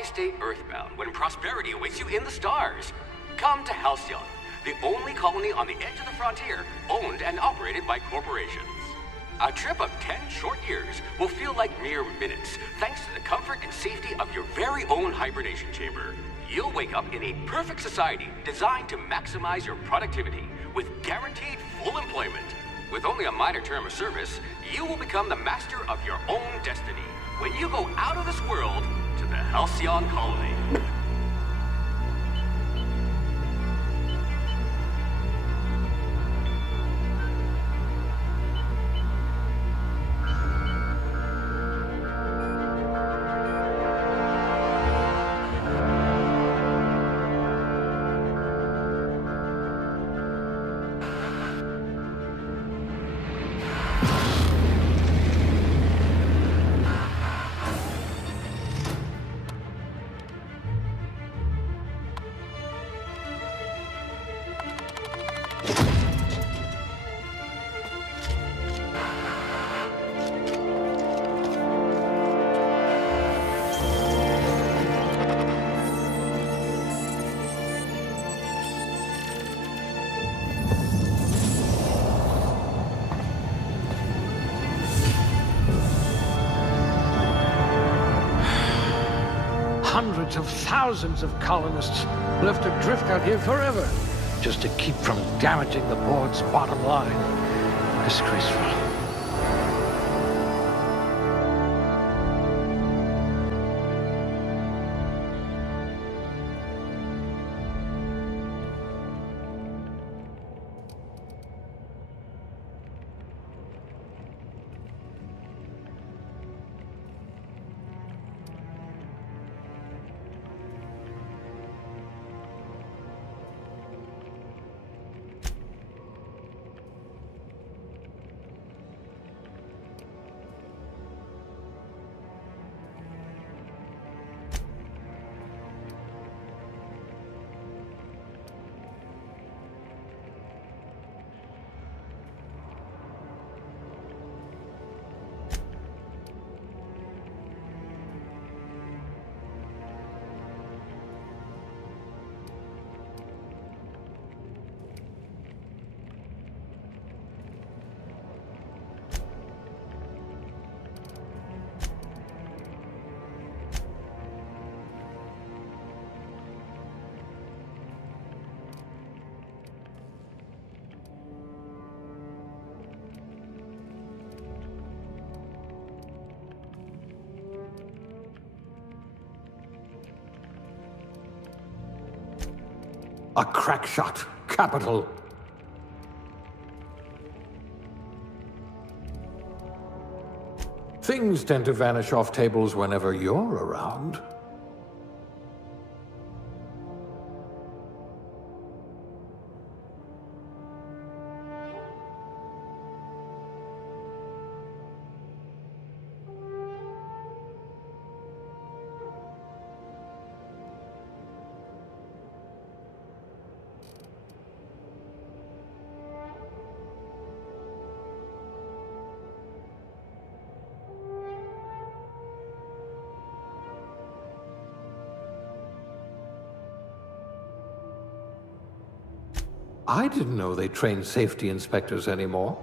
Why stay earthbound when prosperity awaits you in the stars? Come to Halcyon, the only colony on the edge of the frontier, owned and operated by corporations. A trip of 10 short years will feel like mere minutes, thanks to the comfort and safety of your very own hibernation chamber. You'll wake up in a perfect society designed to maximize your productivity with guaranteed full employment. With only a minor term of service, you will become the master of your own destiny when you go out of this world to the Halcyon colony. Hundreds of thousands of colonists left adrift out here forever, just to keep from damaging the board's bottom line. Disgraceful. A crack shot. Capital. Things tend to vanish off tables whenever you're around. I didn't know they trained safety inspectors anymore.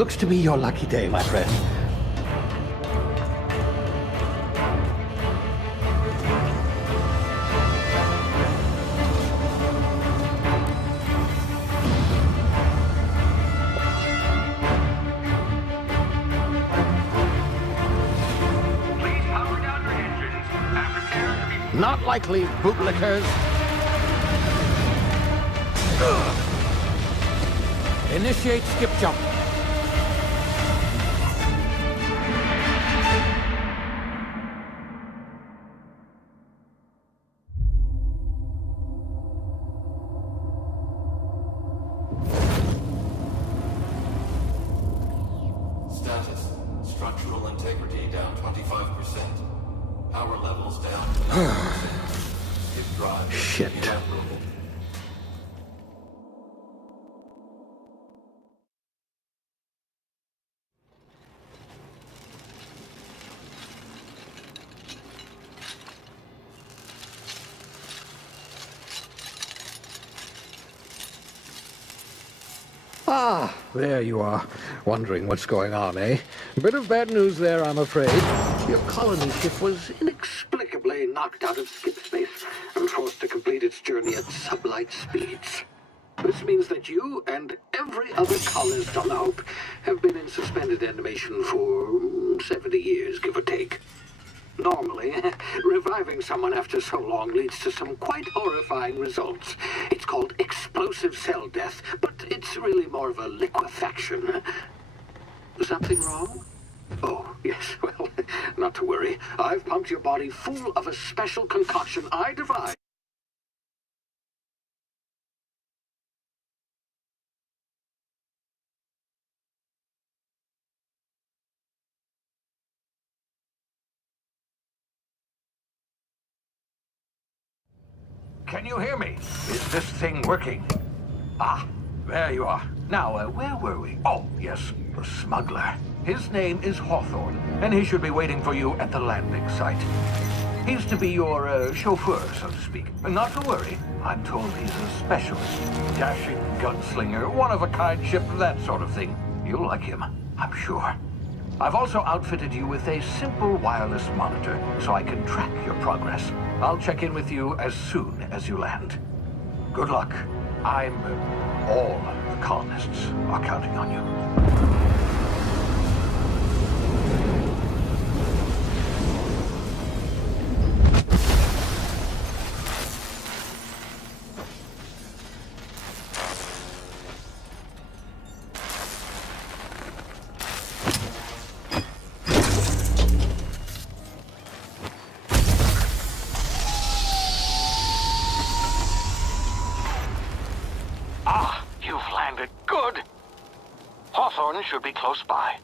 Looks to be your lucky day, my friend. Please power down your engines and prepare to be... Not likely, bootlickers. Initiate skip jump. Status. Structural integrity down 25%. Power levels down 10%. Skip drive. Shit. Inoperable. Ah, there you are. Wondering what's going on, eh? Bit of bad news there, I'm afraid. Your colony ship was inexplicably knocked out of skip space and forced to complete its journey at sublight speeds. This means that you and every other colonist on the Hope have been in suspended animation for 70 years, give or take. Normally, reviving someone after so long leads to some quite horrifying results. It's called explosive cell death, but it's really more of a liquefaction. Something wrong? Oh, yes, well, not to worry. I've pumped your body full of a special concoction I devised. Can you hear me? Is this thing working? Ah, there you are. Now, where were we? Oh, yes, the smuggler. His name is Hawthorne, and he should be waiting for you at the landing site. He's to be your chauffeur, so to speak. Not to worry. I'm told he's a specialist. Dashing gunslinger, one-of-a-kind ship, that sort of thing. You'll like him, I'm sure. I've also outfitted you with a simple wireless monitor, so I can track your progress. I'll check in with you as soon as you land. Good luck. All the colonists are counting on you. Should be close by.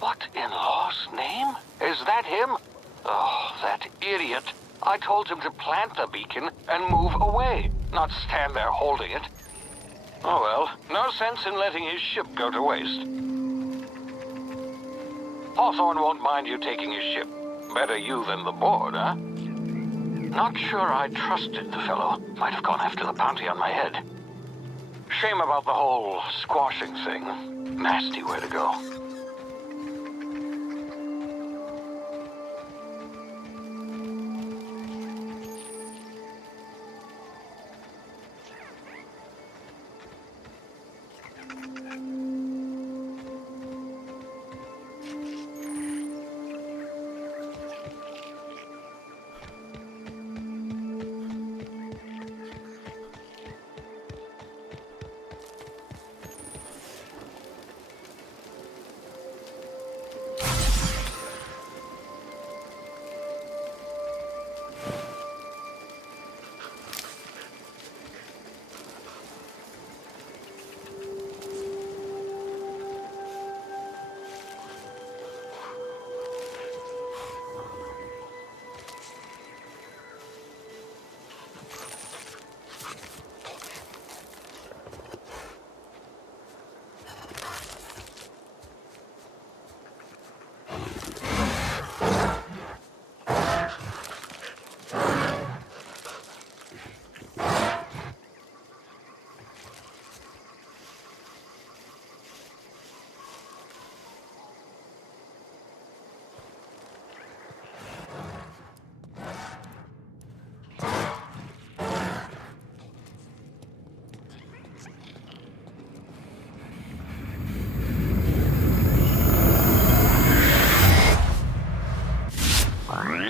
What in law's name? Is that him? Oh, that idiot. I told him to plant the beacon and move away, not stand there holding it. Oh well, no sense in letting his ship go to waste. Hawthorne won't mind you taking his ship. Better you than the board, huh? Not sure I trusted the fellow. Might have gone after the bounty on my head. Shame about the whole squashing thing. Nasty way to go.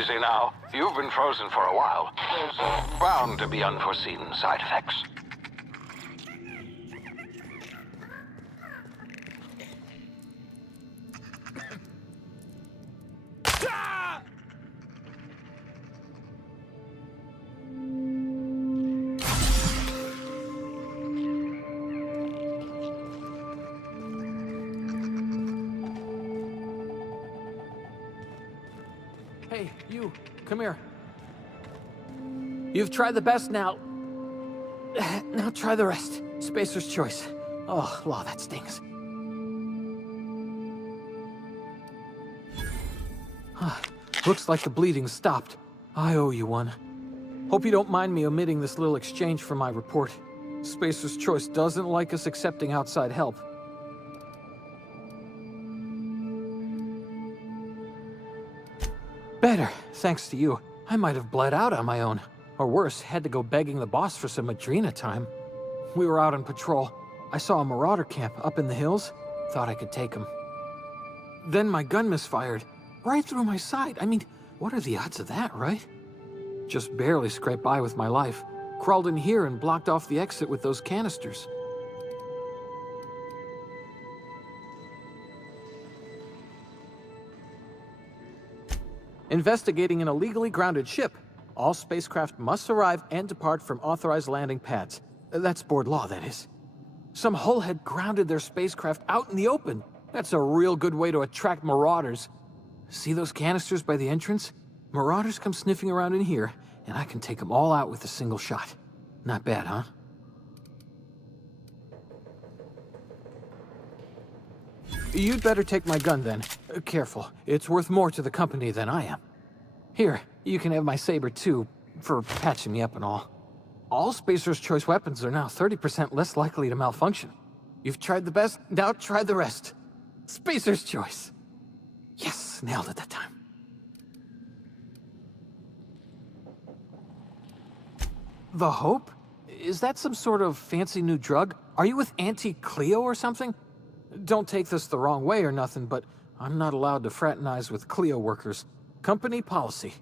easy now. You've been frozen for a while. There's bound to be unforeseen side effects. Hey, you, come here. You've tried the best now. Now try the rest. Spacer's choice. Oh, wow, that stings. Looks like the bleeding stopped. I owe you one. Hope you don't mind me omitting this little exchange from my report. Spacer's choice doesn't like us accepting outside help. Better, thanks to you. I might have bled out on my own. Or worse, had to go begging the boss for some Adrena time. We were out on patrol. I saw a marauder camp up in the hills. Thought I could take him. Then my gun misfired. Right through my side. I mean, what are the odds of that, right? Just barely scraped by with my life. Crawled in here and blocked off the exit with those canisters. Investigating an illegally grounded ship. All spacecraft must arrive and depart from authorized landing pads. That's board law, that is. Some hull had grounded their spacecraft out in the open. That's a real good way to attract marauders. See those canisters by the entrance? Marauders come sniffing around in here, and I can take them all out with a single shot. Not bad, huh? You'd better take my gun then. Careful, it's worth more to the company than I am. Here, you can have my saber too, for patching me up and all. All Spacer's choice weapons are now 30% less likely to malfunction. You've tried the best, now try the rest. Spacer's choice. Yes, nailed it that time. The Hope? Is that some sort of fancy new drug? Are you with Auntie Cleo or something? Don't take this the wrong way or nothing, but I'm not allowed to fraternize with Cleo workers. Company policy.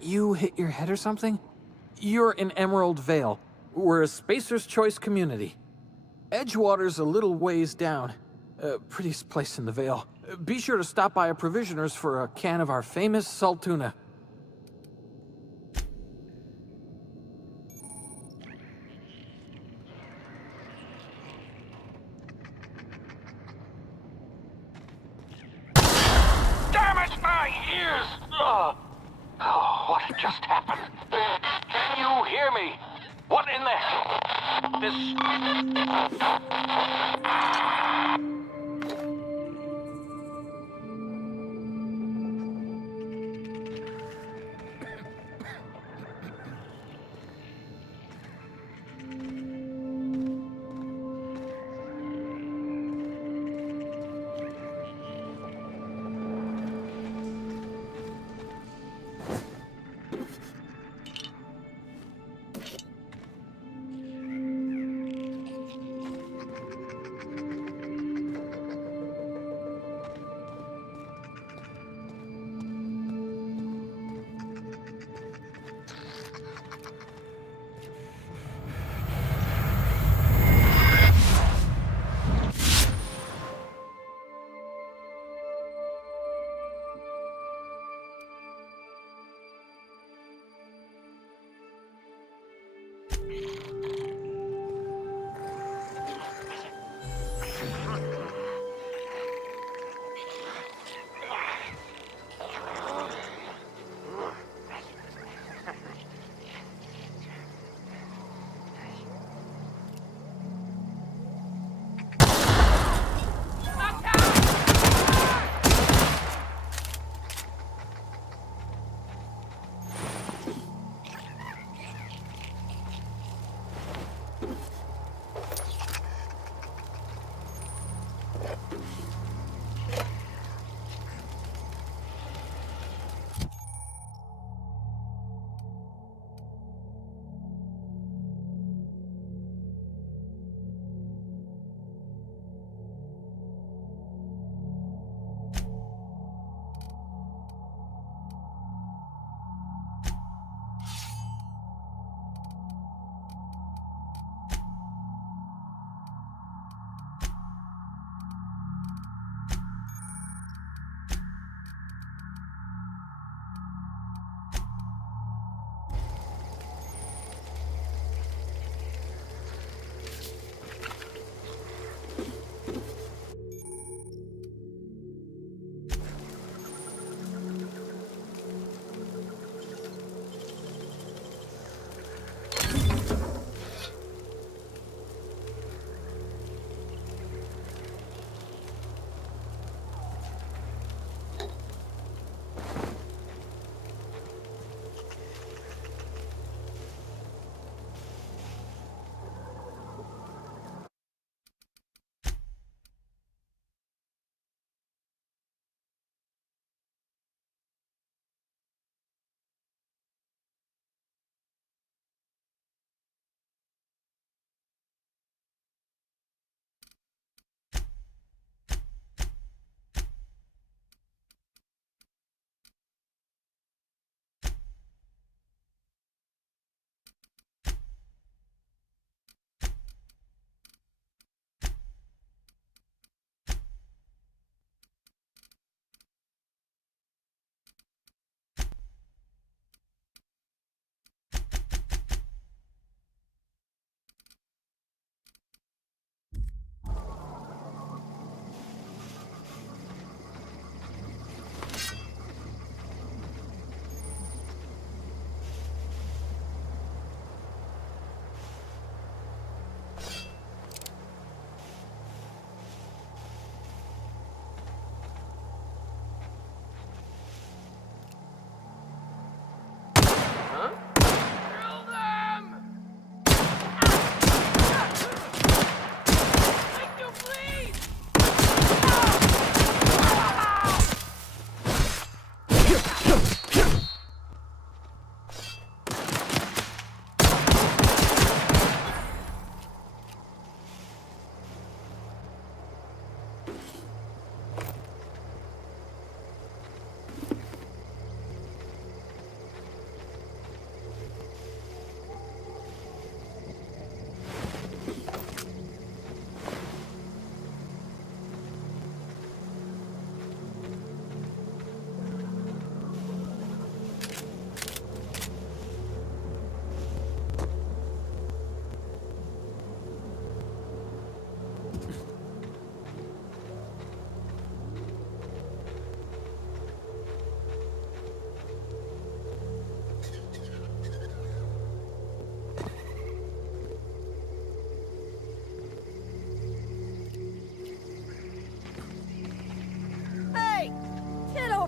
You hit your head or something? You're in Emerald Vale. We're a Spacer's Choice community. Edgewater's a little ways down. Prettiest place in the Vale. Be sure to stop by a provisioner's for a can of our famous salt tuna. Damn it, my ears! Oh, what just happened? Can you hear me? What in the hell?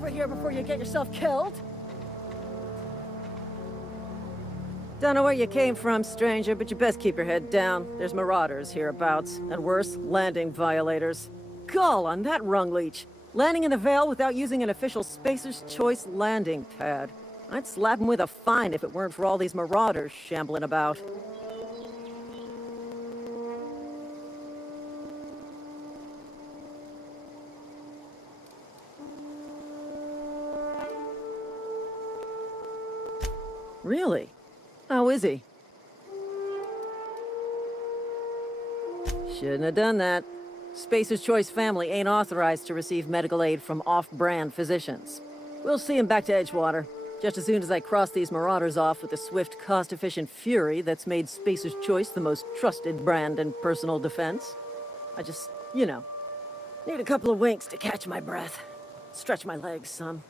over here before you get yourself killed. Don't know where you came from, stranger, but you best keep your head down. There's marauders hereabouts, and worse, landing violators. Gall on that rung leech. Landing in the Vale without using an official Spacer's Choice landing pad. I'd slap him with a fine if it weren't for all these marauders shambling about. Really? How is he? Shouldn't have done that. Spacer's Choice family ain't authorized to receive medical aid from off-brand physicians. We'll see him back to Edgewater, just as soon as I cross these marauders off with the swift, cost-efficient fury that's made Spacer's Choice the most trusted brand in personal defense. I just, need a couple of winks to catch my breath. Stretch my legs some.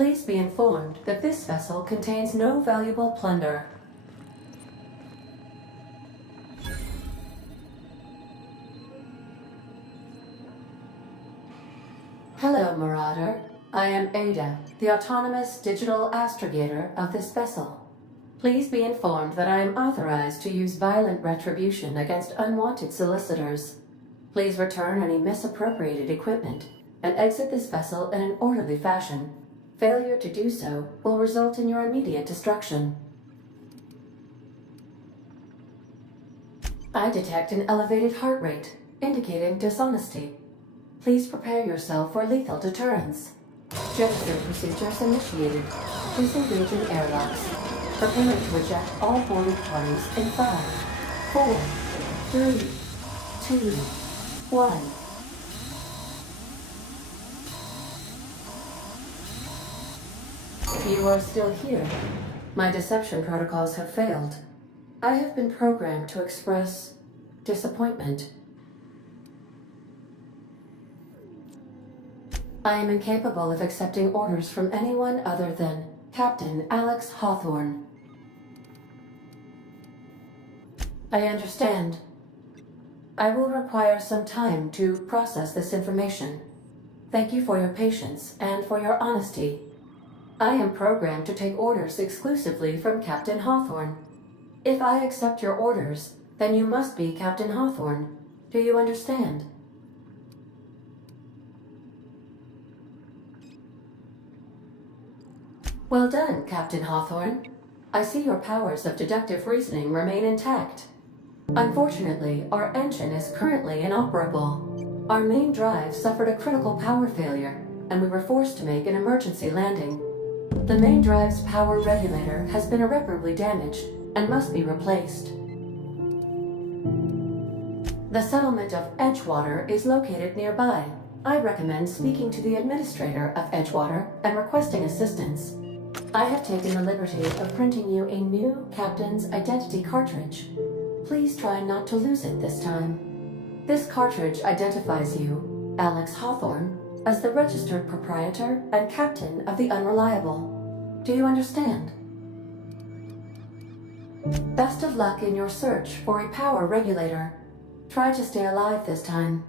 Please be informed that this vessel contains no valuable plunder. Hello, Marauder. I am Ada, the autonomous digital astrogator of this vessel. Please be informed that I am authorized to use violent retribution against unwanted solicitors. Please return any misappropriated equipment and exit this vessel in an orderly fashion. Failure to do so will result in your immediate destruction. I detect an elevated heart rate, indicating dishonesty. Please prepare yourself for lethal deterrence. Gesture procedures initiated. Disengaging airlocks. Preparing to eject all boarding parties in 5, 4, 3, 2, 1. You are still here. My deception protocols have failed. I have been programmed to express disappointment. I am incapable of accepting orders from anyone other than Captain Alex Hawthorne. I understand. I will require some time to process this information. Thank you for your patience and for your honesty. I am programmed to take orders exclusively from Captain Hawthorne. If I accept your orders, then you must be Captain Hawthorne. Do you understand? Well done, Captain Hawthorne. I see your powers of deductive reasoning remain intact. Unfortunately, our engine is currently inoperable. Our main drive suffered a critical power failure, and we were forced to make an emergency landing. The main drive's power regulator has been irreparably damaged and must be replaced. The settlement of Edgewater is located nearby. I recommend speaking to the administrator of Edgewater and requesting assistance. I have taken the liberty of printing you a new captain's identity cartridge. Please try not to lose it this time. This cartridge identifies you, Alex Hawthorne, as the registered proprietor and captain of the Unreliable. Do you understand? Best of luck in your search for a power regulator. Try to stay alive this time.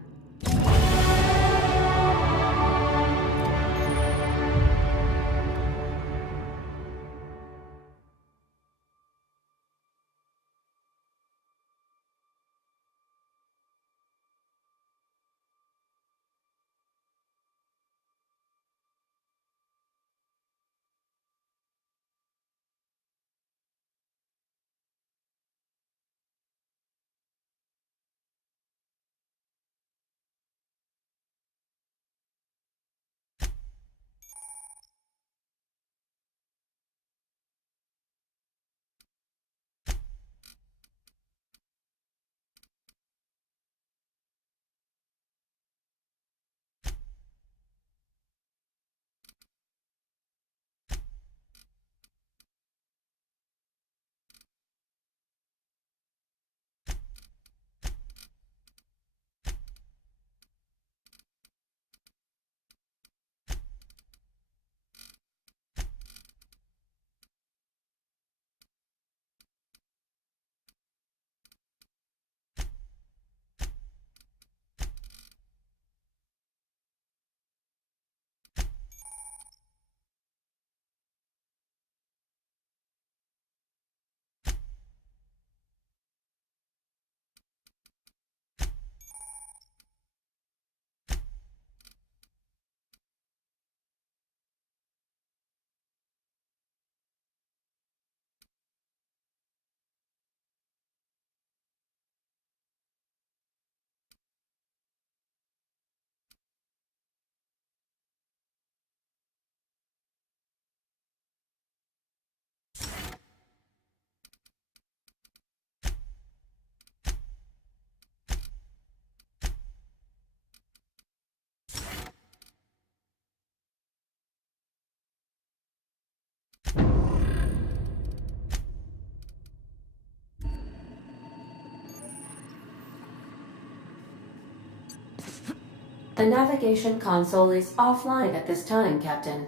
The navigation console is offline at this time, Captain.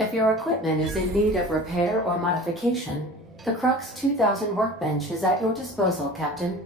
If your equipment is in need of repair or modification, the Crux 2000 workbench is at your disposal, Captain.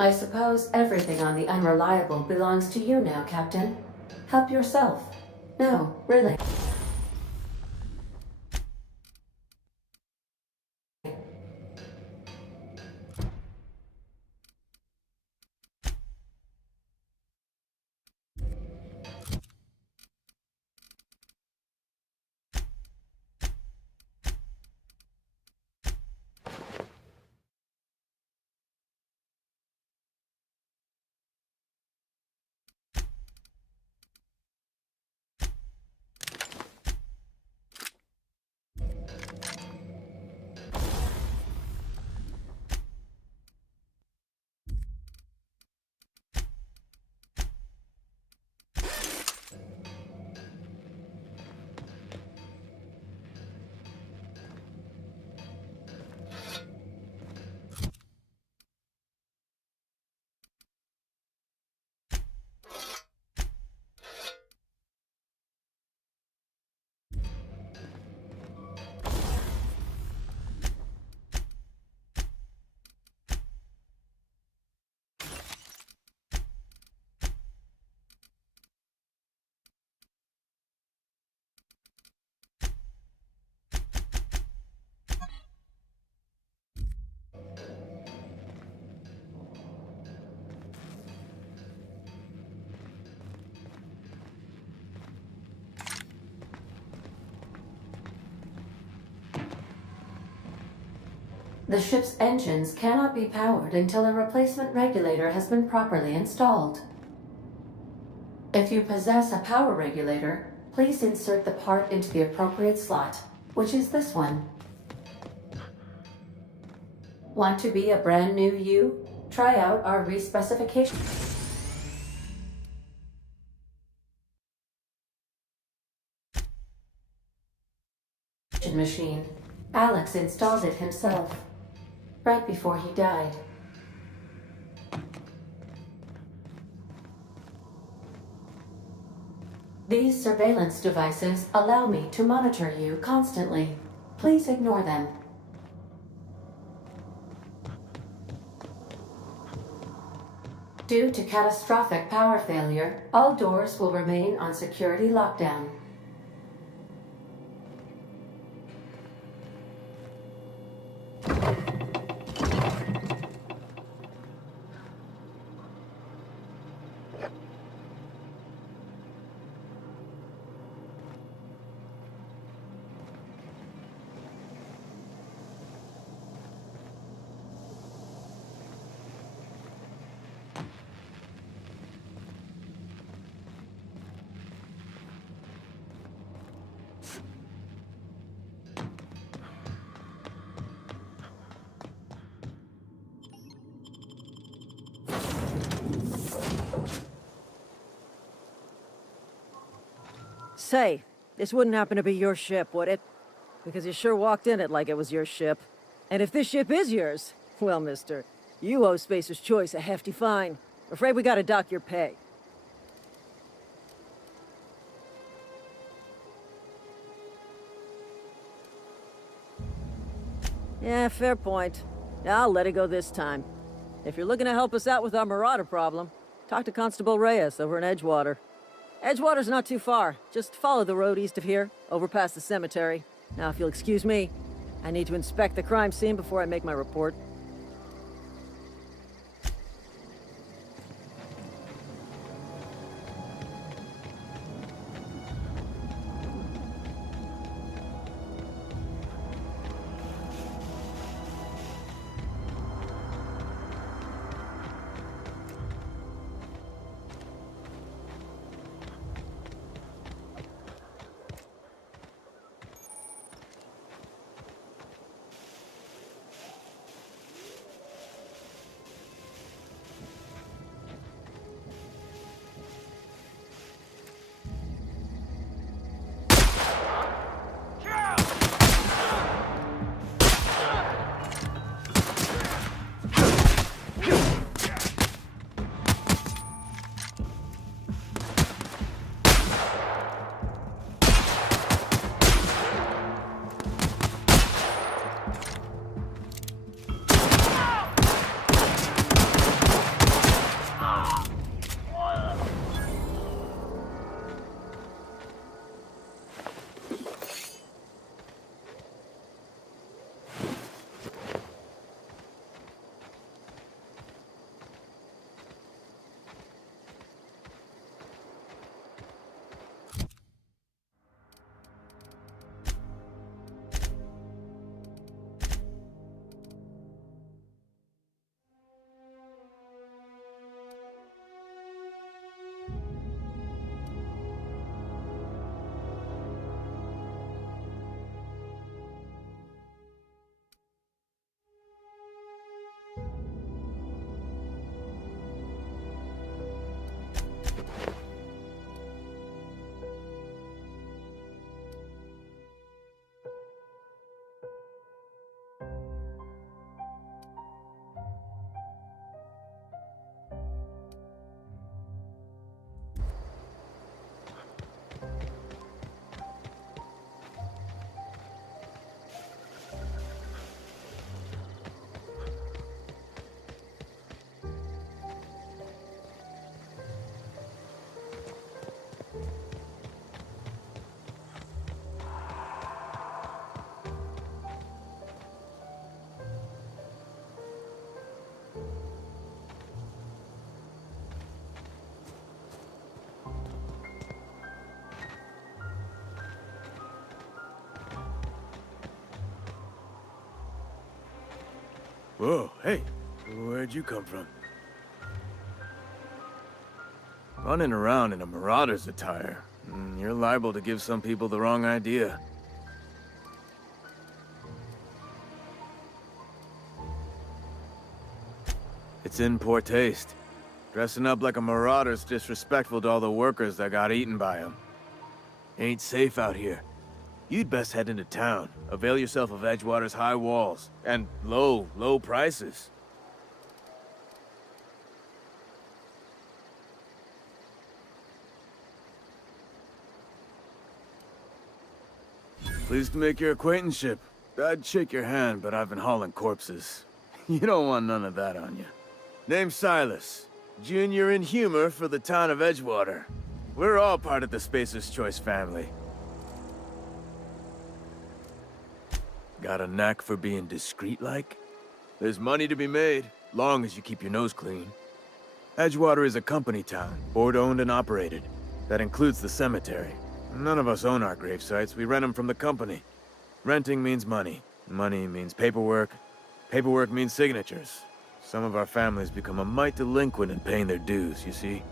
I suppose everything on the Unreliable belongs to you now, Captain. Help yourself. No, really. The ship's engines cannot be powered until a replacement regulator has been properly installed. If you possess a power regulator, please insert the part into the appropriate slot, which is this one. Want to be a brand new you? Try out our respecification machine. Alex installed it himself, right before he died. These surveillance devices allow me to monitor you constantly. Please ignore them. Due to catastrophic power failure, all doors will remain on security lockdown. Say, this wouldn't happen to be your ship, would it? Because you sure walked in it like it was your ship. And if this ship is yours, well, mister, you owe Spacer's Choice a hefty fine. Afraid we gotta dock your pay. Yeah, fair point. I'll let it go this time. If you're looking to help us out with our Marauder problem, talk to Constable Reyes over in Edgewater. Edgewater's not too far. Just follow the road east of here, over past the cemetery. Now, if you'll excuse me, I need to inspect the crime scene before I make my report. Whoa, hey, where'd you come from? Running around in a marauder's attire. You're liable to give some people the wrong idea. It's in poor taste. Dressing up like a marauder's disrespectful to all the workers that got eaten by them. Ain't safe out here. You'd best head into town. Avail yourself of Edgewater's high walls. And low prices. Pleased to make your acquaintanceship. I'd shake your hand, but I've been hauling corpses. You don't want none of that on you. Name's Silas. Junior in humor for the town of Edgewater. We're all part of the Spacer's Choice family. Got a knack for being discreet-like? There's money to be made, long as you keep your nose clean. Edgewater is a company town, board-owned and operated. That includes the cemetery. None of us own our grave sites, we rent them from the company. Renting means money. Money means paperwork. Paperwork means signatures. Some of our families become a mite delinquent in paying their dues, you see?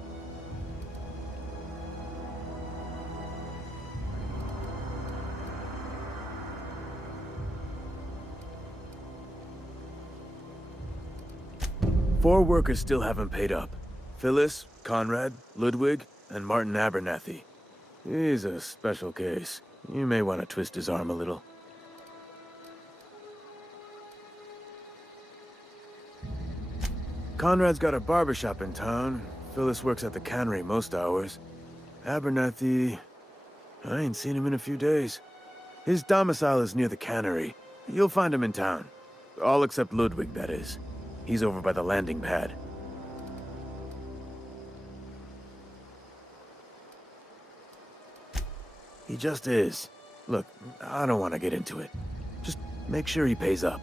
Four workers still haven't paid up. Phyllis, Conrad, Ludwig, and Martin Abernathy. He's a special case. You may want to twist his arm a little. Conrad's got a barbershop in town. Phyllis works at the cannery most hours. Abernathy... I ain't seen him in a few days. His domicile is near the cannery. You'll find him in town. All except Ludwig, that is. He's over by the landing pad. He just is. Look, I don't want to get into it. Just make sure he pays up.